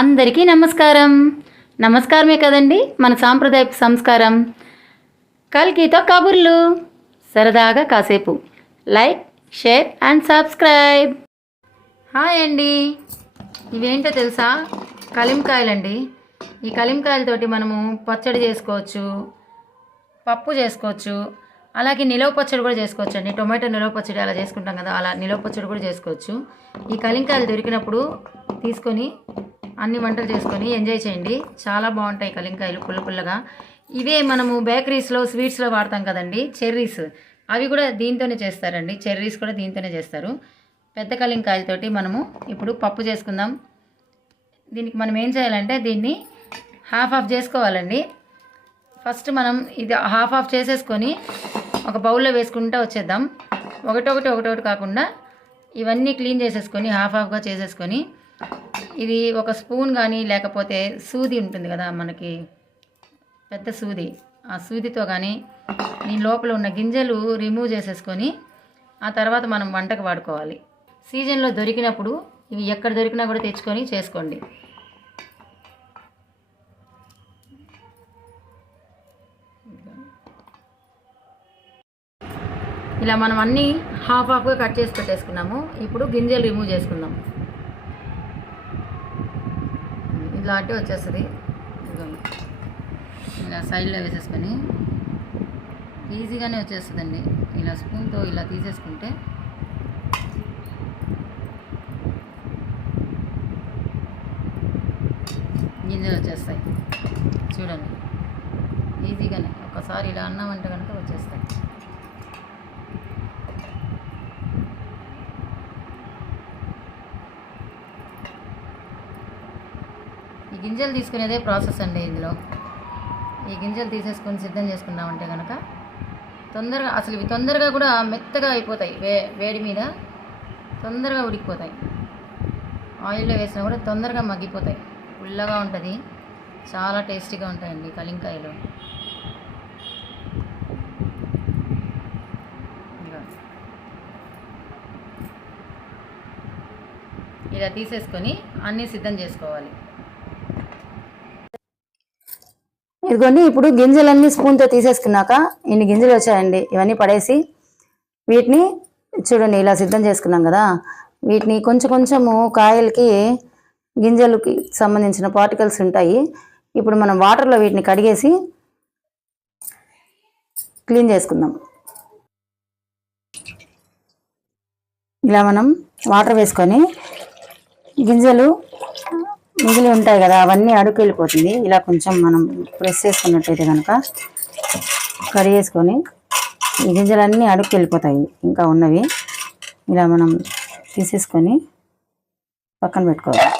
అందరికీ నమస్కారం. నమస్కారమే కదండి మన సాంప్రదాయపు సంస్కారం. కల్కితో కబుర్లు, సరదాగా కాసేపు. Like, share and subscribe. Hi అండి. ఇవేంటో తెలుసా? కలింకాయలండి. ఈ కలింకాయలతోటి మనము పచ్చడి చేసుకోవచ్చు, పప్పు చేసుకోవచ్చు, అలాగే నిలవ పచ్చడి కూడా చేసుకోవచ్చు అండి. టొమాటో నిలవ పచ్చడి అలా చేసుకుంటాం కదా, అలా నిలవ పచ్చడి కూడా చేసుకోవచ్చు. ఈ కలింకాయలు దొరికినప్పుడు తీసుకొని అన్ని వంటలు చేసుకొని ఎంజాయ్ చేయండి. చాలా బాగుంటాయి కలింకాయలు, పుల్ల పుల్లగా. ఇవే మనము బేకరీస్లో, స్వీట్స్లో వాడతాం కదండి, చెర్రీస్. అవి కూడా దీంతోనే చేస్తారండి. చెర్రీస్ కూడా దీంతోనే చేస్తారు. పెద్ద కలింకాయలతోటి మనము ఇప్పుడు పప్పు చేసుకుందాం. దీనికి మనం ఏం చేయాలంటే దీన్ని హాఫ్ చేసుకోవాలండి. ఫస్ట్ మనం ఇది హాఫ్ చేసేసుకొని ఒక బౌల్లో వేసుకుంటూ వచ్చేద్దాం. ఒకటొకటి కాకుండా ఇవన్నీ క్లీన్ చేసేసుకొని హాఫ్గా చేసేసుకొని, ఇది ఒక స్పూన్ కానీ లేకపోతే సూది ఉంటుంది కదా మనకి, పెద్ద సూది, ఆ సూదితో కానీ దీని లోపల ఉన్న గింజలు రిమూవ్ చేసేసుకొని ఆ తర్వాత మనం వంటకు వాడుకోవాలి. సీజన్లో దొరికినప్పుడు ఇవి ఎక్కడ దొరికినా కూడా తెచ్చుకొని చేసుకోండి. ఇలా మనం అన్నీ హాఫ్గా కట్ చేసి పెట్టేసుకున్నాము. ఇప్పుడు గింజలు రిమూవ్ చేసుకుందాం. ఇలాంటివి వచ్చేస్తుంది. ఇలా సైడ్లో వేసేసుకొని ఈజీగానే వచ్చేస్తుందండి. ఇలా స్పూన్తో ఇలా తీసేసుకుంటే గింజలు వచ్చేస్తాయి. చూడండి, ఈజీగానే. ఒకసారి ఇలా అన్నామంటే కనుక వచ్చేస్తాయి. ఈ గింజలు తీసుకునేదే ప్రాసెస్ అండి. ఇందులో ఈ గింజలు తీసేసుకొని సిద్ధం చేసుకున్నామంటే కనుక తొందరగా, అసలు ఇవి తొందరగా కూడా మెత్తగా అయిపోతాయి. వేడి మీద తొందరగా ఉడికిపోతాయి. ఆయిల్లో వేసినా కూడా తొందరగా మగ్గిపోతాయి. పుల్లగా ఉంటుంది, చాలా టేస్టీగా ఉంటాయండి కలింకాయలు. ఇలా తీసేసుకొని అన్నీ సిద్ధం చేసుకోవాలి. ఇదిగోండి, ఇప్పుడు గింజలన్నీ స్పూన్తో తీసేసుకున్నాక ఇన్ని గింజలు వచ్చాయండి. ఇవన్నీ పడేసి వీటిని చూడండి ఇలా సిద్ధం చేసుకున్నాం కదా, వీటిని కొంచెము కాయలకి గింజలకి సంబంధించిన పార్టికల్స్ ఉంటాయి. ఇప్పుడు మనం వాటర్లో వీటిని కడిగేసి క్లీన్ చేసుకుందాం. ఇలా మనం వాటర్ వేసుకొని గింజలు మిగిలి ఉంటాయి కదా, అవన్నీ అడుగు వెళ్ళిపోతుంది. ఇలా కొంచెం మనం ప్రెస్ చేసుకున్నట్టయితే కనుక కడిగేసుకొని ఈ గింజలన్నీ అడుగు వెళ్ళిపోతాయి. ఇంకా ఉన్నవి ఇలా మనం తీసేసుకొని పక్కన పెట్టుకోవాలి.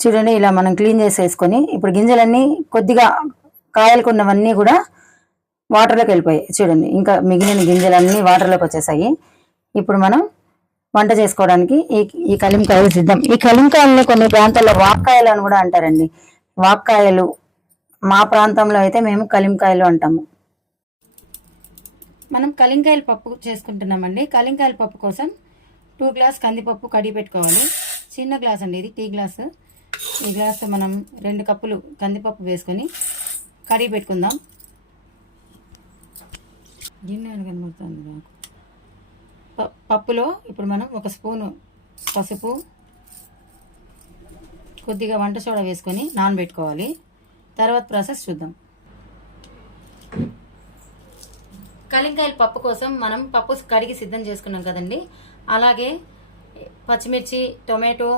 చూడండి, ఇలా మనం క్లీన్ చేసేసుకొని ఇప్పుడు గింజలన్నీ కొద్దిగా కాయలకున్నవన్నీ కూడా వాటర్లోకి వెళ్ళిపోయాయి. చూడండి, ఇంకా మిగిలిన గింజలన్నీ వాటర్లోకి వచ్చేసాయి. ఇప్పుడు మనం వంట చేసుకోవడానికి ఈ కలింకాయలు సిద్ధం. ఈ కలింకాయలని కొన్ని ప్రాంతాల్లో వాక్కాయలు అని కూడా అంటారండి. వాక్కాయలు, మా ప్రాంతంలో అయితే మేము కలింకాయలు అంటాము. మనం కలింకాయల పప్పు చేసుకుంటున్నామండి. కలింకాయల పప్పు కోసం 2 గ్లాస్ కందిపప్పు కడిగి పెట్టుకోవాలి. చిన్న గ్లాస్ అండి ఇది, టీ గ్లాసు. ఈ గ్లాస్తో మనం 2 కప్పులు కందిపప్పు వేసుకొని కడిగి పెట్టుకుందాం. గిన్నె కనబడుతుంది నాకు. పప్పులో ఇప్పుడు మనం 1 స్పూను పసుపు, కొద్దిగా వంట సోడా వేసుకొని నానబెట్టుకోవాలి. తర్వాత ప్రాసెస్ చూద్దాం. కలింకాయల పప్పు కోసం మనం పప్పు కడిగి సిద్ధం చేసుకున్నాం కదండి. అలాగే పచ్చిమిర్చి, టొమాటో,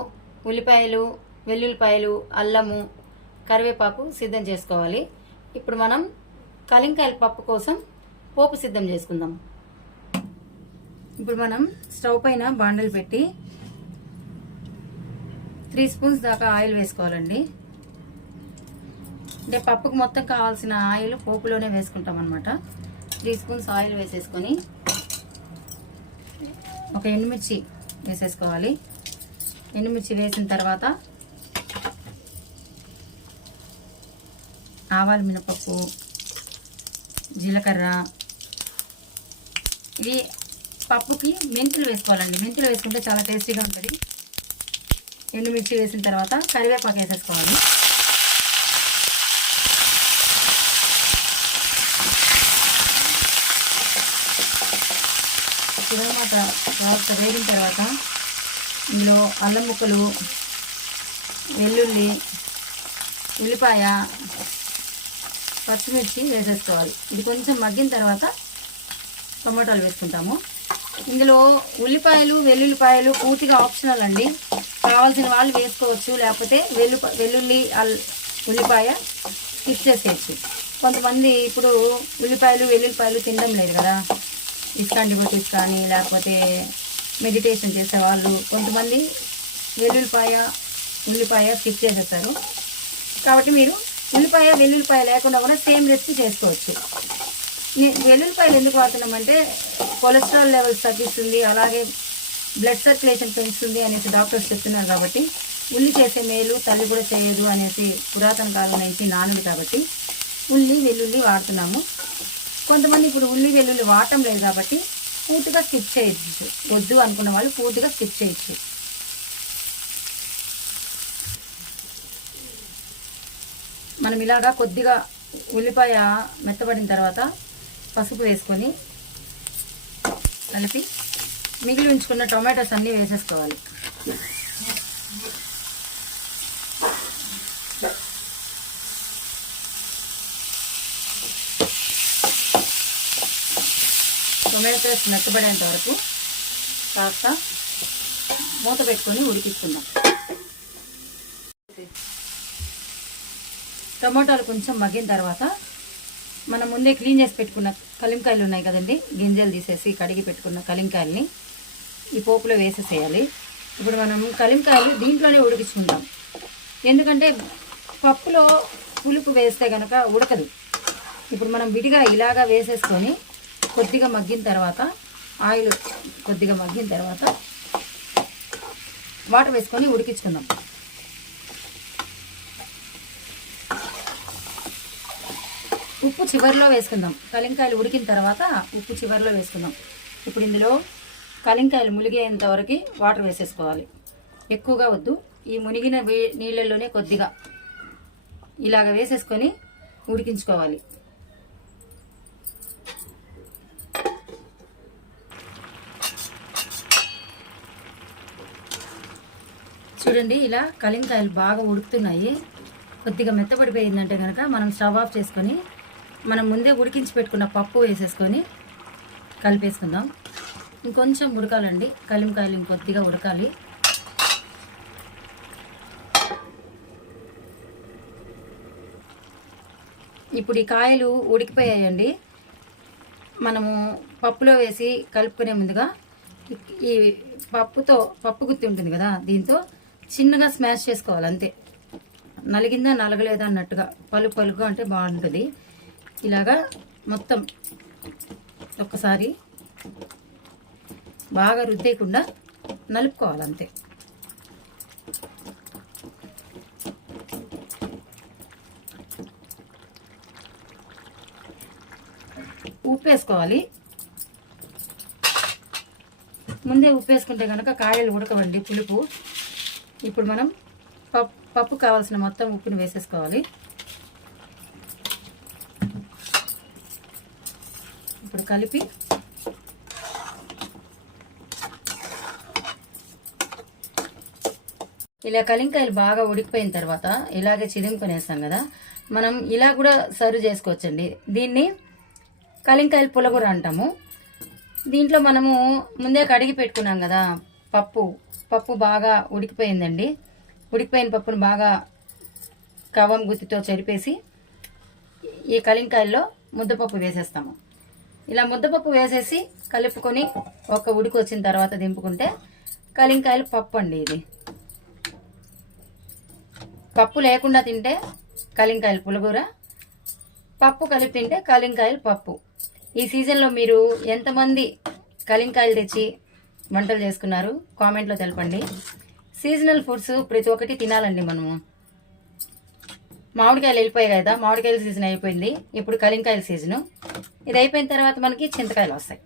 ఉల్లిపాయలు, వెల్లుల్లిపాయలు, అల్లము, కరివేపాకు సిద్ధం చేసుకోవాలి. ఇప్పుడు మనం కలింకాయల పప్పు కోసం పోపు సిద్ధం చేసుకుందాం. ఇప్పుడు మనం స్టవ్ పైన బాండలు పెట్టి 3 స్పూన్స్ దాకా ఆయిల్ వేసుకోవాలండి. అంటే పప్పుకు మొత్తం కావాల్సిన ఆయిల్ పోపులోనే వేసుకుంటాం అన్నమాట. 3 స్పూన్స్ ఆయిల్ వేసేసుకొని ఒక ఎండుమిర్చి వేసేసుకోవాలి. ఎండుమిర్చి వేసిన తర్వాత ఆవాల మినపప్పు, జీలకర్ర, ఇవి పప్పుకి మెంతులు వేసుకోవాలండి. మెంతులు వేసుకుంటే చాలా టేస్టీగా ఉంటుంది. ఎండుమిర్చి వేసిన తర్వాత కరివేపాకు వేసేసుకోవాలి. చిన్నమాట కాస్త వేగిన తర్వాత ఇందులో అల్లం ముక్కలు, వెల్లుల్లి, ఉల్లిపాయ, పచ్చిమిర్చి వేసేసుకోవాలి. ఇది కొంచెం మగ్గిన తర్వాత టమాటాలు వేసుకుంటాము. ఇందులో ఉల్లిపాయలు, వెల్లుల్లిపాయలు పూర్తిగా ఆప్షనల్ అండి. కావాల్సిన వాళ్ళు వేసుకోవచ్చు, లేకపోతే వెల్లుల్లి ఉల్లిపాయ స్కిప్ చేసేయచ్చు. కొంతమంది ఇప్పుడు ఉల్లిపాయలు, వెల్లుల్లిపాయలు తినడం లేదు కదా, ఇస్కాన్ డివోటీస్ కానీ లేకపోతే మెడిటేషన్ చేసేవాళ్ళు కొంతమంది ఉల్లిపాయ స్కిప్ చేసేస్తారు. కాబట్టి మీరు ఉల్లిపాయ, వెల్లుల్లిపాయ లేకుండా కూడా సేమ్ రెసిపీ చేసుకోవచ్చు. వెల్లుల్లిపాయలు ఎందుకు వాడుతున్నామంటే కొలెస్ట్రాల్ లెవెల్స్ తగ్గిస్తుంది, అలాగే బ్లడ్ సర్క్యులేషన్ పెంచుతుంది అనేసి డాక్టర్స్ చెప్తున్నారు. కాబట్టి ఉల్లి చేసే మేలు తల్లి కూడా చేయదు అనేసి పురాతన కాలం నుంచి నానుడి. కాబట్టి ఉల్లి, వెల్లుల్లి వాడుతున్నాము. కొంతమంది ఇప్పుడు ఉల్లి, వెల్లుల్లి వాడటం లేదు కాబట్టి పూర్తిగా స్కిప్ చేయొచ్చు. వద్దు అనుకున్న వాళ్ళు పూర్తిగా స్కిప్ చేయొచ్చు. మనం ఇలాగా కొద్దిగా ఉల్లిపాయ మెత్తబడిన తర్వాత పసుపు వేసుకొని కలిపి మిగిలి ఉంచుకున్న టొమాటోస్ అన్నీ వేసేసుకోవాలి. టొమాటోస్ మెత్తబడేంత వరకు కాస్త మూత పెట్టుకొని ఉడికిస్తున్నాం. టమాటాలు కొంచెం మగ్గిన తర్వాత మనం ముందే క్లీన్ చేసి పెట్టుకున్న కలింకాయలు ఉన్నాయి కదండి, గింజలు తీసేసి కడిగి పెట్టుకున్న కలింకాయల్ని ఈ పోపులో వేసేసేయాలి. ఇప్పుడు మనం కలింకాయలు దీంట్లోనే ఉడికించుకుంటాం. ఎందుకంటే పప్పులో పులుపు వేస్తే కనుక ఉడకదు. ఇప్పుడు మనం విడిగా ఇలాగా వేసేసుకొని కొద్దిగా మగ్గిన తర్వాత ఆయిల్ కొద్దిగా మగ్గిన తర్వాత వాటర్ వేసుకొని ఉడికించుకుందాం. ఉప్పు చివరిలో వేసుకుందాం. కలింకాయలు ఉడికిన తర్వాత ఉప్పు చివరిలో వేసుకుందాం. ఇప్పుడు ఇందులో కలింకాయలు మునిగేంత వరకు వాటర్ వేసేసుకోవాలి. ఎక్కువగా వద్దు, ఈ మునిగిన నీళ్ళల్లోనే కొద్దిగా ఇలాగ వేసేసుకొని ఉడికించుకోవాలి. చూడండి, ఇలా కలింకాయలు బాగా ఉడుకుతున్నాయి. కొద్దిగా మెత్తపడిపోయిందంటే కనుక మనం స్టవ్ ఆఫ్ చేసుకొని మనం ముందే ఉడికించి పెట్టుకున్న పప్పు వేసేసుకొని కలిపేసుకుందాం. ఇంకొంచెం ఉడకాలండి, కలింకాయలు ఇంకొద్దిగా ఉడకాలి. ఇప్పుడు ఈ కాయలు ఉడికిపోయాయండి. మనము పప్పులో వేసి కలుపుకునే ముందుగా ఈ పప్పు గుత్తి ఉంటుంది కదా, దీంతో చిన్నగా స్మాష్ చేసుకోవాలి. అంతే, నలిగిందా నలగలేదా అన్నట్టుగా పలుగా అంటే బాగుంటుంది. ఇలాగా మొత్తం ఒక్కసారి బాగా రుద్దేయకుండా నలుపుకోవాలి. అంతే. ఉప్పు వేసుకోవాలి. ముందే ఉప్పు వేసుకుంటే కనుక కాయలు ఉడకవండి, పులుపు. ఇప్పుడు మనం పప్పు కావాల్సిన మొత్తం ఉప్పుని వేసేసుకోవాలి. ఇప్పుడు కలిపి ఇలా కలింకాయలు బాగా ఉడికిపోయిన తర్వాత ఇలాగే చిదింపుకొనేస్తాం కదా, మనం ఇలా కూడా సర్వ్ చేసుకోవచ్చండి. దీన్ని కలింకాయలు పులగూర అంటాము. దీంట్లో మనము ముందే కడిగి పెట్టుకున్నాం కదా పప్పు బాగా ఉడికిపోయిందండి. ఉడికిపోయిన పప్పును బాగా కవం గుత్తితో చెరిపేసి ఈ కలింకాయల్లో ముద్దపప్పు వేసేస్తాము. ఇలా ముద్దపప్పు వేసేసి కలుపుకొని ఒక ఉడికి వచ్చిన తర్వాత దింపుకుంటే కలింకాయలు పప్పు అండి. ఇది పప్పు లేకుండా తింటే కలింకాయలు పులగూర, పప్పు కలిపి తింటే కలింకాయలు పప్పు. ఈ సీజన్లో మీరు ఎంతమంది కలింకాయలు తెచ్చి వంటలు చేసుకున్నారు కామెంట్లో తెలపండి. సీజనల్ ఫుడ్స్ ప్రతి ఒక్కటి తినాలండి మనము. మామిడికాయలు వెళ్ళిపోయాయి కదా, మామిడికాయల సీజన్ అయిపోయింది. ఇప్పుడు కలింకాయల సీజను. ఇది అయిపోయిన తర్వాత మనకి చింతకాయలు వస్తాయి.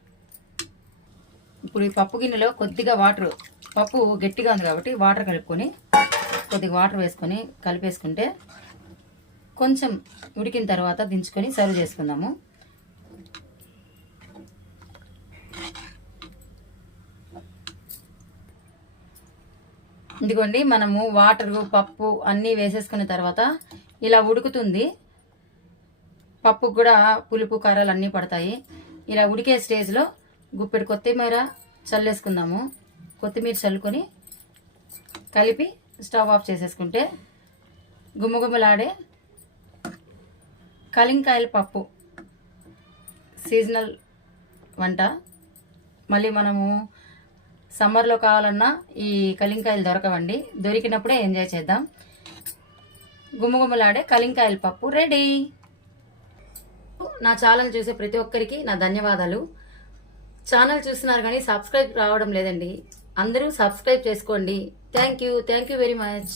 ఇప్పుడు ఈ పప్పు గిన్నెలో కొద్దిగా వాటర్, పప్పు గట్టిగా ఉంది కాబట్టి వాటర్ కలుపుకొని కొద్దిగా వాటర్ వేసుకొని కలిపేసుకుంటే కొంచెం ఉడికిన తర్వాత దించుకొని సర్వ్ చేసుకుందాము. ఇదిగోండి, మనము వాటరు పప్పు అన్నీ వేసేసుకున్న తర్వాత ఇలా ఉడుకుతుంది. పప్పుకు కూడా పులుపు కారాలు అన్నీ పడతాయి. ఇలా ఉడికే స్టేజ్లో గుప్పెడు కొత్తిమీర చల్లేసుకుందాము. కొత్తిమీర చల్లుకొని కలిపి స్టవ్ ఆఫ్ చేసేసుకుంటే గుమ్మగుమ్మలాడే కలింకాయల పప్పు సీజనల్ వంట. మళ్ళీ మనము సమ్మర్లో కావాలన్నా ఈ కలింకాయలు దొరకవండి, దొరికినప్పుడే ఎంజాయ్ చేద్దాం. గుమ్మగుమ్మలాడే కలింకాయల పప్పు రెడీ. నా ఛానల్ చూసే ప్రతి ఒక్కరికి నా ధన్యవాదాలు. ఛానల్ చూస్తున్నారు కానీ సబ్స్క్రైబ్ రావడం లేదండి, అందరూ సబ్స్క్రైబ్ చేసుకోండి. Thank you very much.